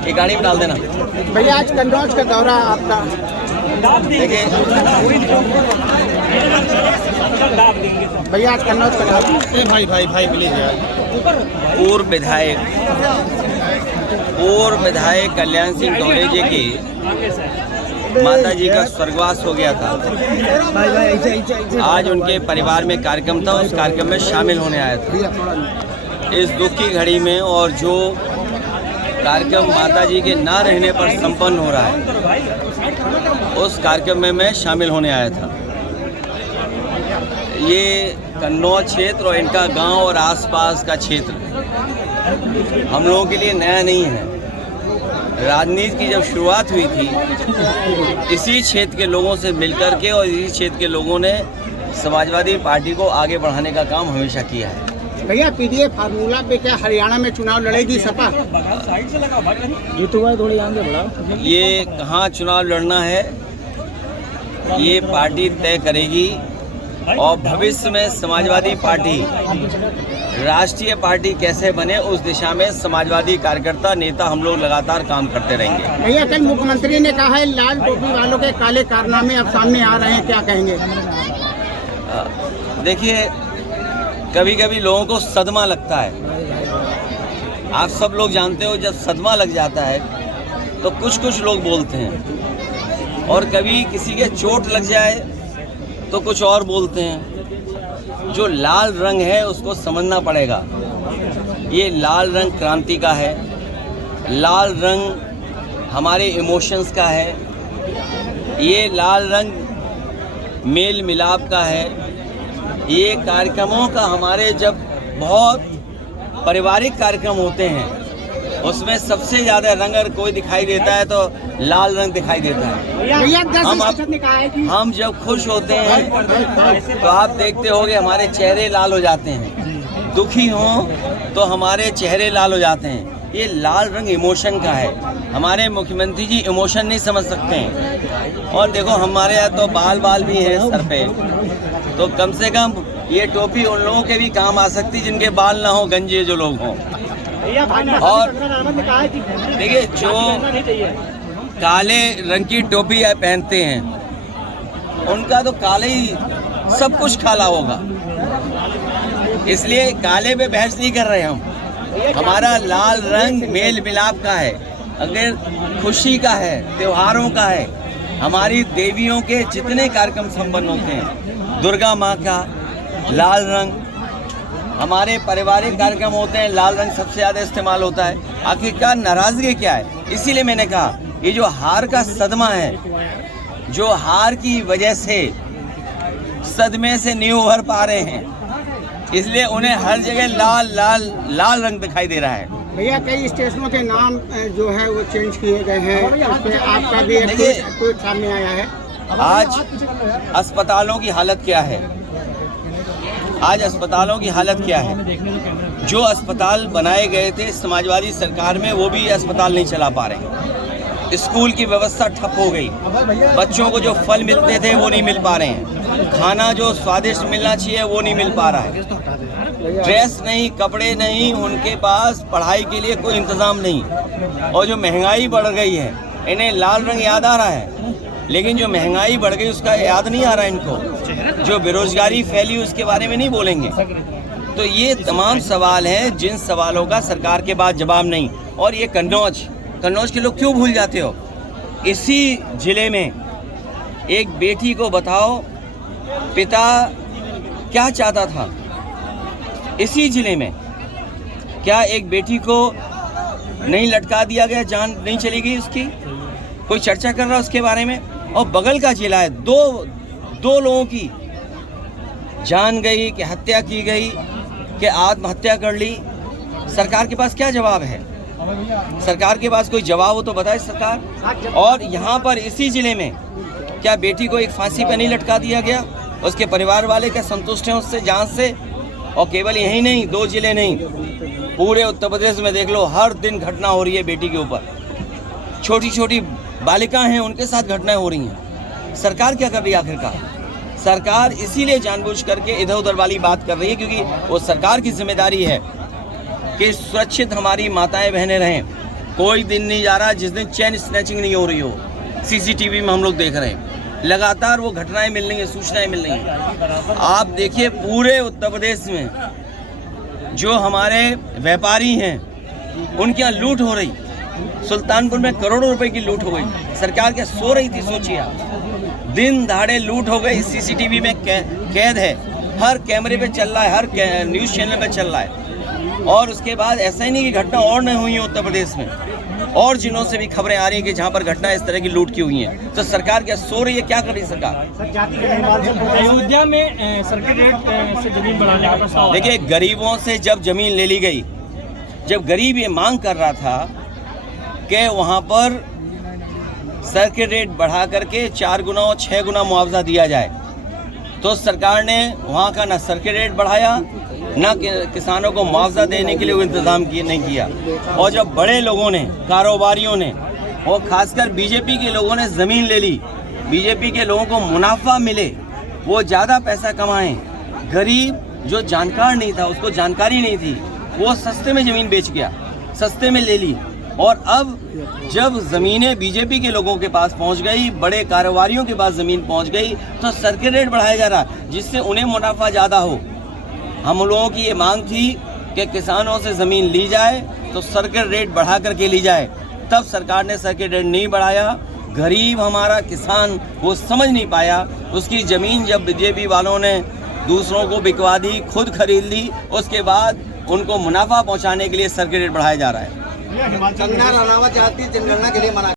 ये गाड़ी में डाल देना भैया। आज कन्नौज का दौरा आपका, देखिए भैया आज कन्नौज का दौरा। भाई प्लीज यार। पूर्व विधायक कल्याण सिंह दौरे जी की माता जी का स्वर्गवास हो गया था। आज उनके परिवार में कार्यक्रम था, उस कार्यक्रम में शामिल होने आया था। इस दुख की घड़ी में और जो कार्यक्रम माता जी के ना रहने पर संपन्न हो रहा है, उस कार्यक्रम में मैं शामिल होने आया था। ये कन्नौज क्षेत्र और इनका गांव और आसपास का क्षेत्र हम लोगों के लिए नया नहीं है। राजनीति की जब शुरुआत हुई थी, इसी क्षेत्र के लोगों से मिलकर के और इसी क्षेत्र के लोगों ने समाजवादी पार्टी को आगे बढ़ाने का काम हमेशा किया है। भैया पीडीए फार्मूला पे क्या हरियाणा में चुनाव लड़ेगी सपा? ये कहाँ चुनाव लड़ना है ये पार्टी तय करेगी और भविष्य में समाजवादी पार्टी राष्ट्रीय पार्टी कैसे बने उस दिशा में समाजवादी कार्यकर्ता नेता हम लोग लगातार काम करते रहेंगे। भैया कल मुख्यमंत्री ने कहा है लाल टोपी वालों के काले कारनामे अब सामने आ रहे हैं, क्या कहेंगे? देखिए, कभी कभी लोगों को सदमा लगता है। आप सब लोग जानते हो, जब सदमा लग जाता है तो कुछ लोग बोलते हैं, और कभी किसी के चोट लग जाए तो कुछ और बोलते हैं। जो लाल रंग है उसको समझना पड़ेगा। ये लाल रंग क्रांति का है, लाल रंग हमारे इमोशंस का है, ये लाल रंग मेल मिलाप का है। ये कार्यक्रमों का हमारे जब बहुत पारिवारिक कार्यक्रम होते हैं उसमें सबसे ज़्यादा रंग अगर कोई दिखाई देता है तो लाल रंग दिखाई देता है। हम जब खुश होते हैं तो आप देखते होंगे हमारे चेहरे लाल हो जाते हैं, दुखी हों तो हमारे चेहरे लाल हो जाते हैं। ये लाल रंग इमोशन का है। हमारे मुख्यमंत्री जी इमोशन नहीं समझ सकते हैं। और देखो, हमारे यहाँ तो बाल भी हैं सर पे, तो कम से कम ये टोपी उन लोगों के भी काम आ सकती जिनके बाल ना हो, गंजे जो लोग हों। और देखिए, जो काले रंग की टोपी पहनते हैं उनका तो काले ही सब कुछ काला होगा, इसलिए काले पे बहस नहीं कर रहे हम। हमारा लाल रंग मेल मिलाप का है, अगर खुशी का है, त्योहारों का है। हमारी देवियों के जितने कार्यक्रम संपन्न होते हैं, दुर्गा माँ का लाल रंग, हमारे पारिवारिक कार्यक्रम होते हैं, लाल रंग सबसे ज़्यादा इस्तेमाल होता है। आखिरकार नाराज़गी क्या है? इसीलिए मैंने कहा ये जो हार का सदमा है, जो हार की वजह से सदमे से नहीं उभर पा रहे हैं, इसलिए उन्हें हर जगह लाल रंग दिखाई दे रहा है। भैया कई स्टेशनों के नाम जो है वो चेंज किए गए हैं, उस पे आपका भी एक ट्वीट सामने आया है। आज अस्पतालों की हालत क्या है? आज अस्पतालों की हालत क्या है? जो अस्पताल बनाए गए थे समाजवादी सरकार में, वो भी अस्पताल नहीं चला पा रहे। स्कूल की व्यवस्था ठप हो गई। बच्चों को जो फल मिलते थे वो नहीं मिल पा रहे हैं। खाना जो स्वादिष्ट मिलना चाहिए वो नहीं मिल पा रहा है। ड्रेस नहीं, कपड़े नहीं, उनके पास पढ़ाई के लिए कोई इंतज़ाम नहीं। और जो महंगाई बढ़ गई है, इन्हें लाल रंग याद आ रहा है, लेकिन जो महंगाई बढ़ गई उसका याद नहीं आ रहा है इनको। जो बेरोजगारी फैली उसके बारे में नहीं बोलेंगे। तो ये तमाम सवाल हैं जिन सवालों का सरकार के पास जवाब नहीं। और ये कन्नौज के लोग क्यों भूल जाते हो? इसी जिले में एक बेटी को बताओ पिता क्या चाहता था। इसी जिले में क्या एक बेटी को नहीं लटका दिया गया, जान नहीं चली गई उसकी? कोई चर्चा कर रहा है उसके बारे में? और बगल का जिला है, दो लोगों की जान गई, कि हत्या की गई, कि आत्महत्या कर ली। सरकार के पास क्या जवाब है? सरकार के पास कोई जवाब हो तो बताए सरकार। और यहाँ पर इसी जिले में क्या बेटी को एक फांसी पर नहीं लटका दिया गया? उसके परिवार वाले क्या संतुष्ट हैं उससे, जांच से? और केवल यही नहीं, 2 जिले नहीं, पूरे उत्तर प्रदेश में देख लो, हर दिन घटना हो रही है बेटी के ऊपर। छोटी छोटी बालिकाएं हैं, उनके साथ घटनाएं हो रही हैं। सरकार क्या कर रही है आखिरकार? सरकार इसीलिए जानबूझ करके इधर उधर वाली बात कर रही है क्योंकि वो सरकार की जिम्मेदारी है कि सुरक्षित हमारी माताएं बहनें रहें। कोई दिन नहीं जा रहा जिस दिन चेन स्नैचिंग नहीं हो रही हो। सीसीटीवी में हम लोग देख रहे हैं, लगातार वो घटनाएं मिल रही हैं, सूचनाएं मिल रही हैं। आप देखिए पूरे उत्तर प्रदेश में जो हमारे व्यापारी हैं उनके यहाँ लूट हो रही। सुल्तानपुर में करोड़ों रुपए की लूट हो गई। सरकार क्या सो रही थी? सोचिए आप, दिन दहाड़े लूट हो गई। सीसीटीवी में कैद है, हर कैमरे पे चल रहा है, हर न्यूज़ चैनल पे चल रहा है। और उसके बाद ऐसा ही नहीं कि घटना और नहीं हुई है उत्तर प्रदेश में, और जिलों से भी खबरें आ रही हैं कि जहां पर घटना इस तरह की लूट की हुई हैं। तो सरकार क्या सो रही है? क्या कर रही है सरकार? अयोध्या में सर्किट रेट से जमीन बढ़ाने का प्रस्ताव। देखिए, गरीबों से जब जमीन ले ली गई, जब गरीब ये मांग कर रहा था कि वहां पर सर्किट रेट बढ़ा करके 4 गुना और 6 गुना मुआवजा दिया जाए, तो सरकार ने वहाँ का ना सर्किट रेट बढ़ाया, ना किसानों को मुआवजा देने के लिए वो इंतज़ाम नहीं किया। और जब बड़े लोगों ने, कारोबारियों ने और खासकर बीजेपी के लोगों ने ज़मीन ले ली, बीजेपी के लोगों को मुनाफा मिले, वो ज़्यादा पैसा कमाएं। गरीब जो जानकार नहीं था, उसको जानकारी नहीं थी, वो सस्ते में ज़मीन बेच गया, सस्ते में ले ली। और अब जब ज़मीनें बीजेपी के लोगों के पास पहुंच गई, बड़े कारोबारियों के पास ज़मीन पहुंच गई, तो सर्किट रेट बढ़ाया जा रहा जिससे उन्हें मुनाफा ज़्यादा हो। हम लोगों की ये मांग थी कि किसानों से ज़मीन ली जाए तो सर्किट रेट बढ़ा करके ली जाए, तब सरकार ने सर्किट रेट नहीं बढ़ाया। गरीब हमारा किसान वो समझ नहीं पाया। उसकी ज़मीन जब बीजेपी वालों ने दूसरों को बिकवा दी, खुद खरीद ली, उसके बाद उनको मुनाफा पहुँचाने के लिए सर्किट रेट बढ़ाया जा रहा है। कंगना रनावत चाहती जनगणना के लिए मना